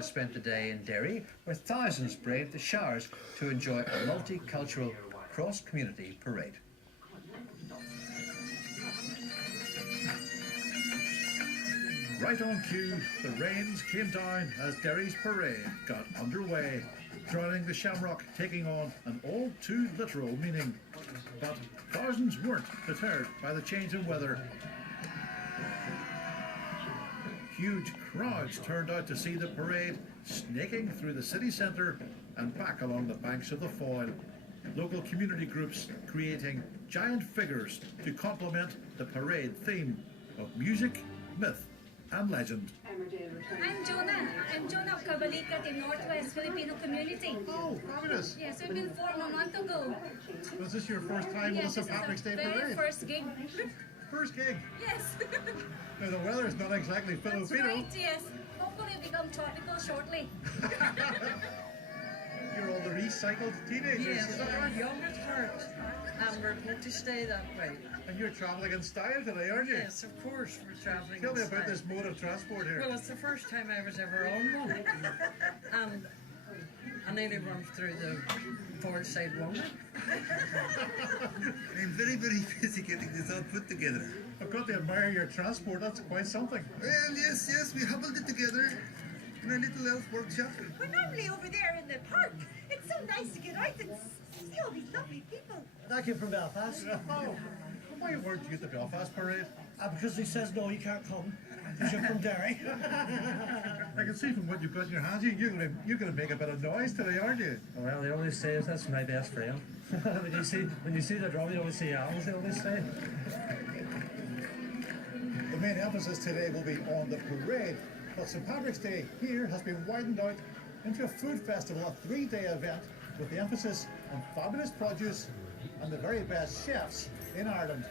has spent the day in Derry, where thousands braved the showers to enjoy a multicultural, cross-community parade. Right on cue, the rains came down as Derry's parade got underway, drowning the shamrock, taking on an all too literal meaning. But thousands weren't deterred by the change in weather. Huge crowds turned out to see the parade, snaking through the city centre and back along the banks of the Foyle. Local community groups creating giant figures to complement the parade theme of music, myth and legend. I'm Jonah. I'm Jonah of Kabalikat in Northwest Filipino community. Oh, fabulous. Yes, we've been formed a month ago. Was this your first time Yes, with the this St. Patrick's Day is our very parade? first gig. First gig. Yes. Now the weather's not exactly That's Filipino. right, yes. Hopefully become tropical shortly. You're all the recycled teenagers, Yes, is that we're right? young at heart, and we're going to stay that way. And you're travelling in style today, aren't you? Yes, of course, we're travelling. Tell me about inside. this mode of transport here. Well, it's the first time I was ever on one, and I nearly run through the Ford side wonder. I'm very, very busy getting this all put together. I've got to admire your transport, that's quite something. Well, yes, we hobbled it together in a little elf workshop. We're normally over there in the park. It's so nice to get out and see all these lovely people. I came from Belfast. Oh, why weren't you at the Belfast parade? Because he says, no, you can't come. Because you're from Derry. I can see from what you've got in your hands, you're gonna make a bit of noise today, aren't you? Well, they always say that's my best friend. when you see the drum, you always see owls, they always say. The main emphasis today will be on the parade, but St. Patrick's Day here has been widened out into a food festival, a 3-day event with the emphasis on fabulous produce and the very best chefs in Ireland.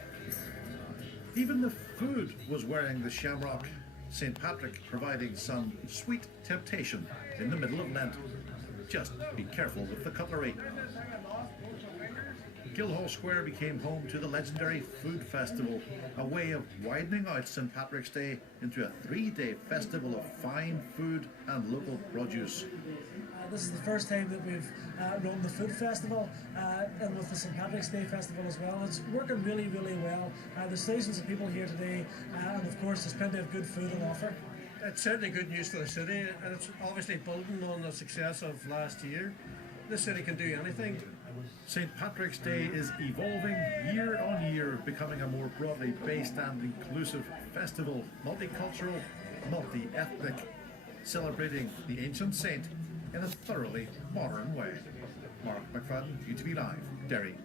Even the food was wearing the shamrock, St. Patrick providing some sweet temptation in the middle of Lent. Just be careful with the cutlery. Guildhall Square became home to the legendary Food Festival, a way of widening out St. Patrick's Day into a 3-day festival of fine food and local produce. This is the first time that we've run the food festival and with the St. Patrick's Day festival as well. It's working really, really well. There's thousands of people here today and of course there's plenty of good food on offer. It's certainly good news for the city, and it's obviously building on the success of last year. The city can do anything. St. Patrick's Day is evolving year on year, becoming a more broadly based and inclusive festival, multicultural, multi-ethnic, celebrating the ancient saint in a thoroughly modern way. Mark McFadden, UTV Live, Derry.